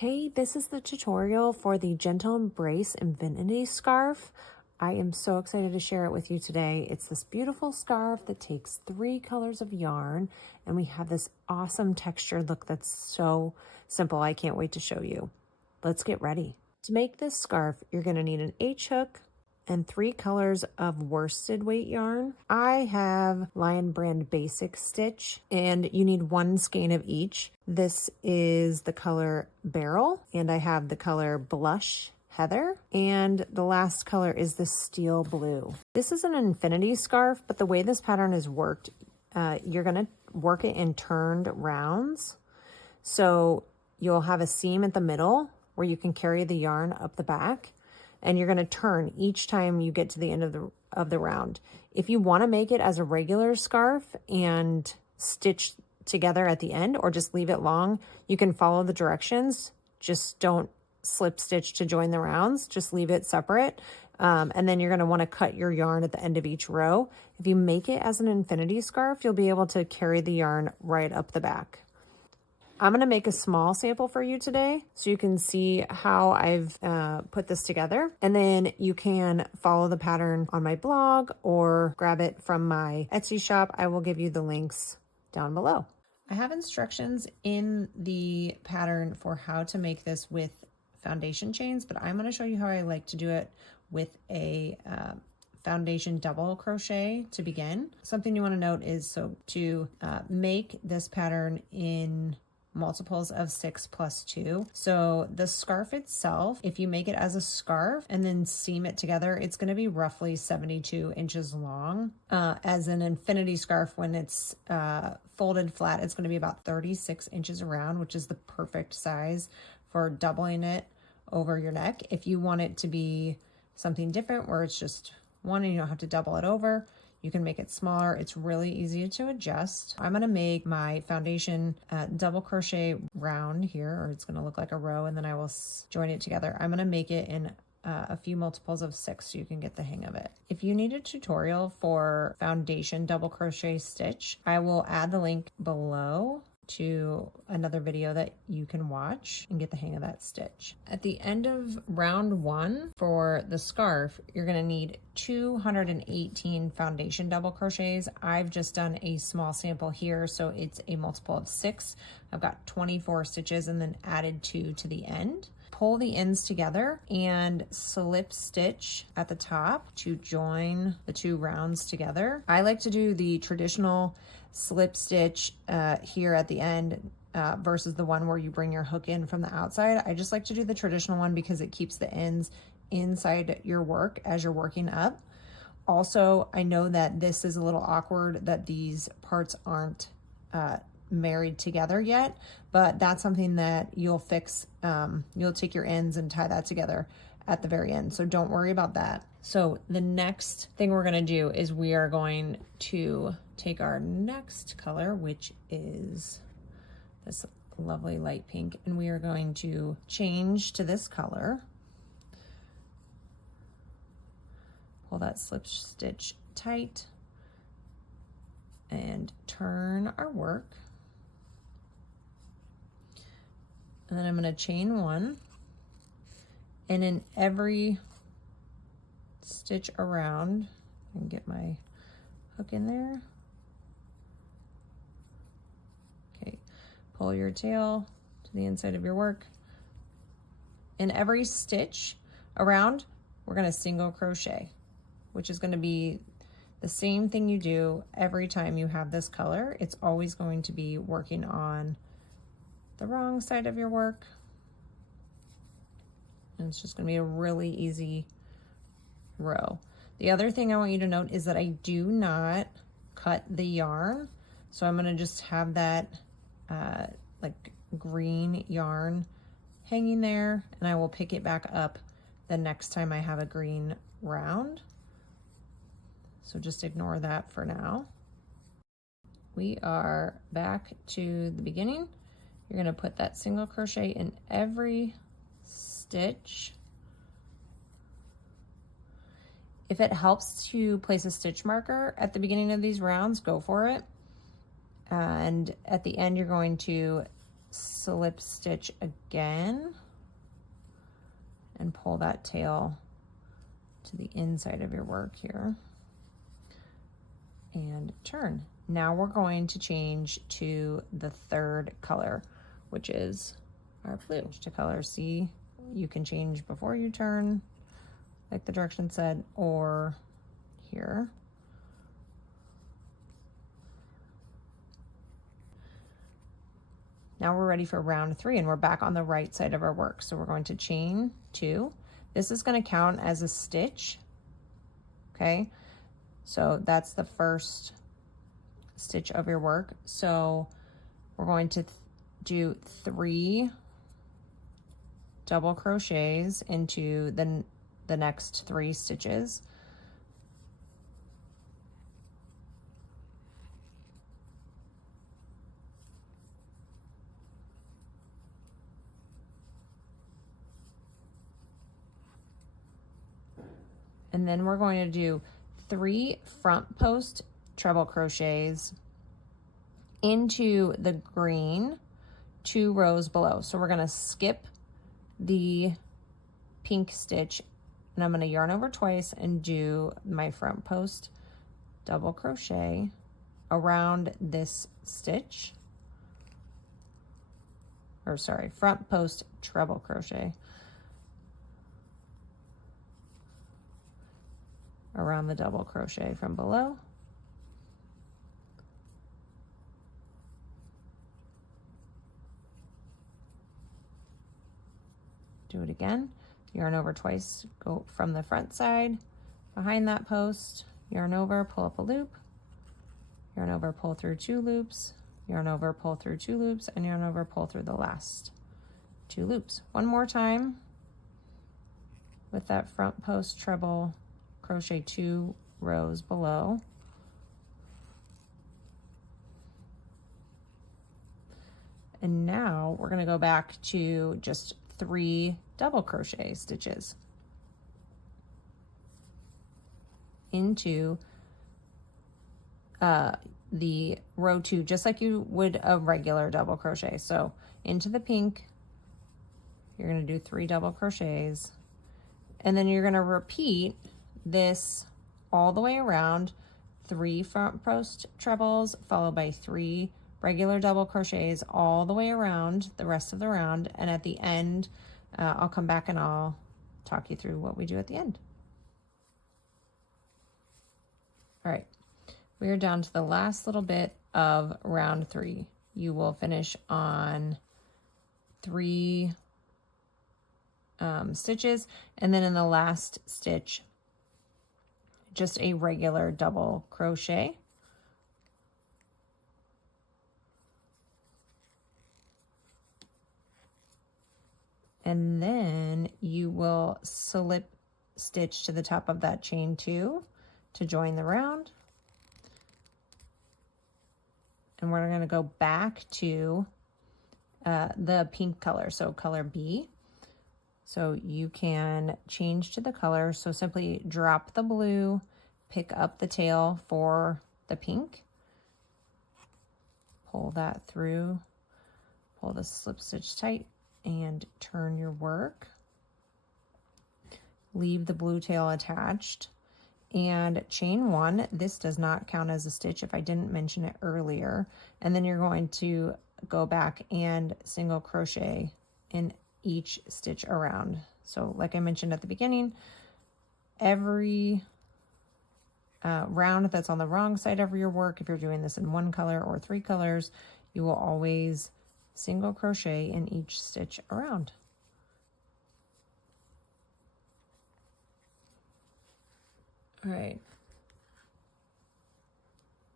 Hey, this is the tutorial for the Gentle Embrace Infinity Scarf. I am so excited to share it with you today. It's this beautiful scarf that takes 3 colors of yarn, and we have this awesome textured look that's so simple. I can't wait to show you. Let's get ready. To make this scarf, you're going to need an H-hook and 3 colors of worsted weight yarn. I have Lion Brand Basic Stitch, and you need 1 skein of each. This is the color Beryl, and I have the color Blush Heather, and the last color is the Steel Blue. This is an infinity scarf, but the way this pattern is worked, you're gonna work it in turned rounds. So you'll have a seam at the middle where you can carry the yarn up the back, and you're going to turn each time you get to the end of the round. If you want to make it as a regular scarf and stitch together at the end, or just leave it long, you can follow the directions. Just don't slip stitch to join the rounds. Just leave it separate. And then you're going to want to cut your yarn at the end of each row. If you make it as an infinity scarf, you'll be able to carry the yarn right up the back. I'm going to make a small sample for you today so you can see how I've put this together. And then you can follow the pattern on my blog or grab it from my Etsy shop. I will give you the links down below. I have instructions in the pattern for how to make this with foundation chains, but I'm going to show you how I like to do it with a foundation double crochet to begin. Something you want to note is to make this pattern in multiples of 6 plus 2. So the scarf itself, if you make it as a scarf and then seam it together, it's going to be roughly 72 inches long. As an infinity scarf, when it's folded flat, it's going to be about 36 inches around, which is the perfect size for doubling it over your neck. If you want it to be something different where it's just one and you don't have to double it over, you can make it smaller. It's really easy to adjust. I'm going to make my foundation double crochet round here, or it's going to look like a row, and then I will join it together. I'm going to make it in a few multiples of 6 so you can get the hang of it. If you need a tutorial for foundation double crochet stitch, I will add the link below to another video that you can watch and get the hang of that stitch. At the end of round 1 for the scarf, you're going to need 218 foundation double crochets. I've just done a small sample here, so it's a multiple of 6. I've got 24 stitches and then added 2 to the end. Pull the ends together and slip stitch at the top to join the 2 rounds together. I like to do the traditional slip stitch here at the end versus the one where you bring your hook in from the outside. I just like to do the traditional one because it keeps the ends inside your work as you're working up. Also, I know that this is a little awkward that these parts aren't married together yet, but that's something that you'll fix. You'll take your ends and tie that together at the very end, so don't worry about that. So the next thing we're going to do is we are going to take our next color, which is this lovely light pink, and we are going to change to this color. Pull that slip stitch tight and turn our work. And then I'm going to chain 1, and in every stitch around, I can get my hook in there. Okay, pull your tail to the inside of your work. In every stitch around, we're going to single crochet, which is going to be the same thing you do every time you have this color. It's always going to be working on the wrong side of your work. And it's just going to be a really easy row. The other thing I want you to note is that I do not cut the yarn. So I'm going to just have that like green yarn hanging there, and I will pick it back up the next time I have a green round. So just ignore that for now. We are back to the beginning. You're going to put that single crochet in every stitch. If it helps to place a stitch marker at the beginning of these rounds, go for it. And at the end, you're going to slip stitch again and pull that tail to the inside of your work here and turn. Now we're going to change to the third color, which is our blue. To color C, you can change before you turn, like the direction said, or here. Now we're ready for round 3 and we're back on the right side of our work. So we're going to chain 2. This is going to count as a stitch. Okay, so that's the first stitch of your work. So we're going to do 3 double crochets into the next 3 stitches. And then we're going to do 3 front post treble crochets into the green 2 rows below. So we're going to skip the pink stitch and I'm going to yarn over twice and do my front post double crochet around this stitch, or sorry, front post treble crochet around the double crochet from below. Do it again, yarn over twice, go from the front side, behind that post, yarn over, pull up a loop, yarn over, pull through 2 loops, yarn over, pull through 2 loops, and yarn over, pull through the last 2 loops. One more time with that front post treble crochet 2 rows below. And now we're going to go back to just 3 double crochet stitches into the row 2, just like you would a regular double crochet. So into the pink, you're going to do 3 double crochets, and then you're going to repeat this all the way around, 3 front post trebles followed by 3 regular double crochets all the way around the rest of the round, and at the end I'll come back and I'll talk you through what we do at the end. All right, we are down to the last little bit of round 3. You will finish on 3 stitches, and then in the last stitch just a regular double crochet. And then you will slip stitch to the top of that chain 2 to join the round. And we're going to go back to the pink color, so color B. So you can change to the color. So simply drop the blue, pick up the tail for the pink, pull that through, pull the slip stitch tight, and turn your work. Leave the blue tail attached and chain 1. This does not count as a stitch if I didn't mention it earlier. And then you're going to go back and single crochet in each stitch around. So like I mentioned at the beginning, every round that's on the wrong side of your work, if you're doing this in 1 color or 3 colors, you will always single crochet in each stitch around. All right,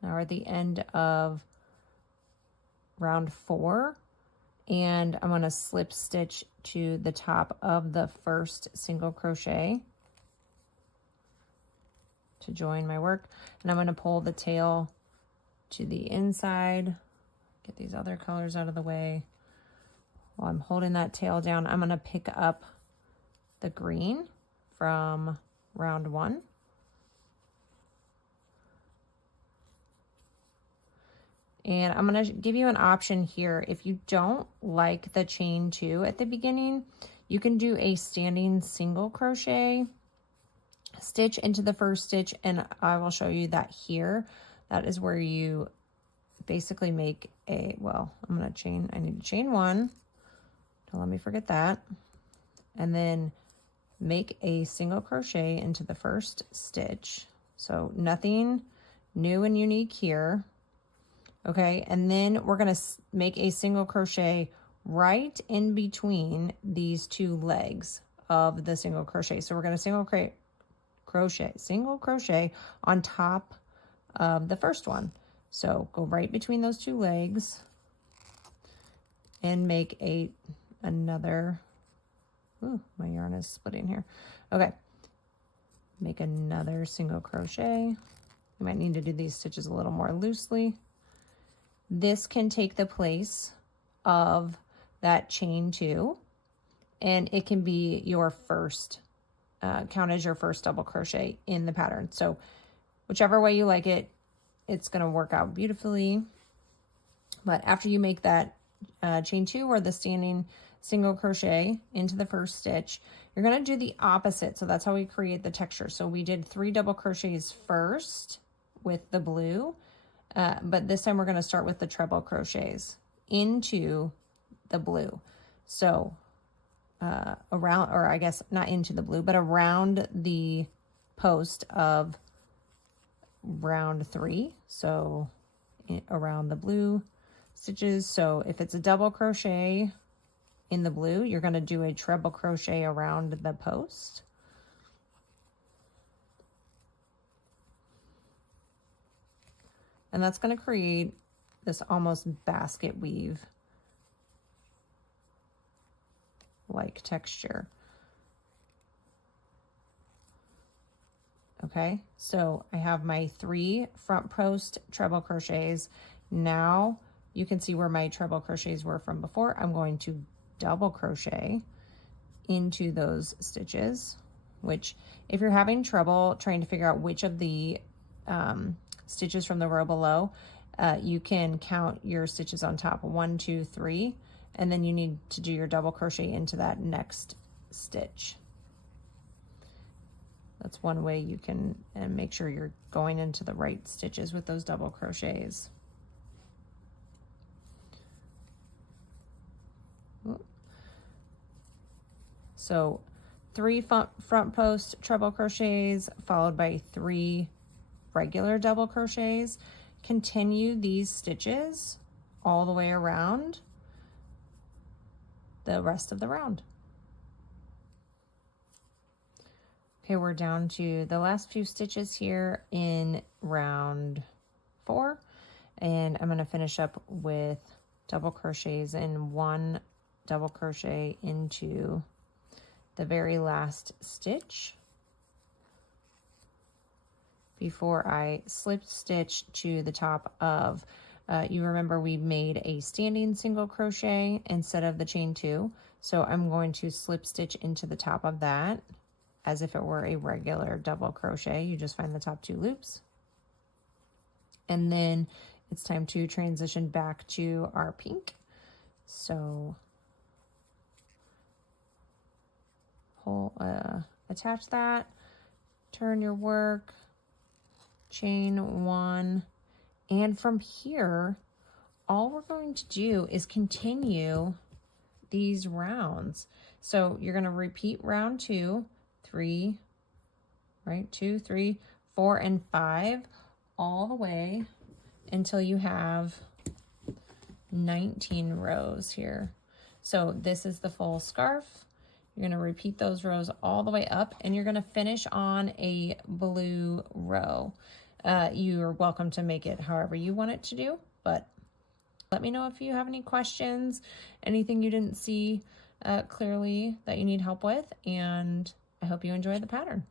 now we're at the end of round 4, and I'm going to slip stitch to the top of the first single crochet to join my work, and I'm going to pull the tail to the inside. Get these other colors out of the way. While I'm holding that tail down, I'm going to pick up the green from round 1. And I'm going to give you an option here. If you don't like the chain 2 at the beginning, you can do a standing single crochet stitch into the first stitch, and I will show you that here. That is where you basically make a, well, I need to chain 1. Don't let me forget that. And then make a single crochet into the first stitch. So nothing new and unique here. Okay, and then we're going to make a single crochet right in between these 2 legs of the single crochet. So we're going to single crochet on top of the first one. So go right between those 2 legs and make another, ooh, my yarn is splitting here. Okay, make another single crochet. You might need to do these stitches a little more loosely. This can take the place of that chain 2, and it can be your first, count as your first double crochet in the pattern. So whichever way you like it, it's going to work out beautifully. But after you make that chain 2 or the standing single crochet into the first stitch, you're going to do the opposite. So that's how we create the texture. So we did 3 double crochets first with the blue, but this time we're going to start with the treble crochets into the blue. So around, or I guess not into the blue, but around the post of round 3. So around the blue stitches. So if it's a double crochet in the blue, you're going to do a treble crochet around the post. And that's going to create this almost basket weave like texture. Okay, so I have my 3 front post treble crochets. Now you can see where my treble crochets were from before. I'm going to double crochet into those stitches, which if you're having trouble trying to figure out which of the stitches from the row below, you can count your stitches on top, 1, 2, 3, and then you need to do your double crochet into that next stitch. That's one way you can make sure you're going into the right stitches with those double crochets. So 3 front post treble crochets followed by 3 regular double crochets. Continue these stitches all the way around the rest of the round. Okay, we're down to the last few stitches here in round 4, and I'm going to finish up with double crochets and 1 double crochet into the very last stitch before I slip stitch to the top of, you remember we made a standing single crochet instead of the chain 2, so I'm going to slip stitch into the top of that as if it were a regular double crochet. You just find the top 2 loops, and then it's time to transition back to our pink. So attach that, turn your work, chain 1, and from here all we're going to do is continue these rounds. So you're going to repeat round 2, 3, right, 2, 3, 4, and 5 all the way until you have 19 rows here. So this is the full scarf. You're going to repeat those rows all the way up, and you're going to finish on a blue row. You're welcome to make it however you want it to do, but let me know if you have any questions, anything you didn't see clearly that you need help with, and I hope you enjoy the pattern.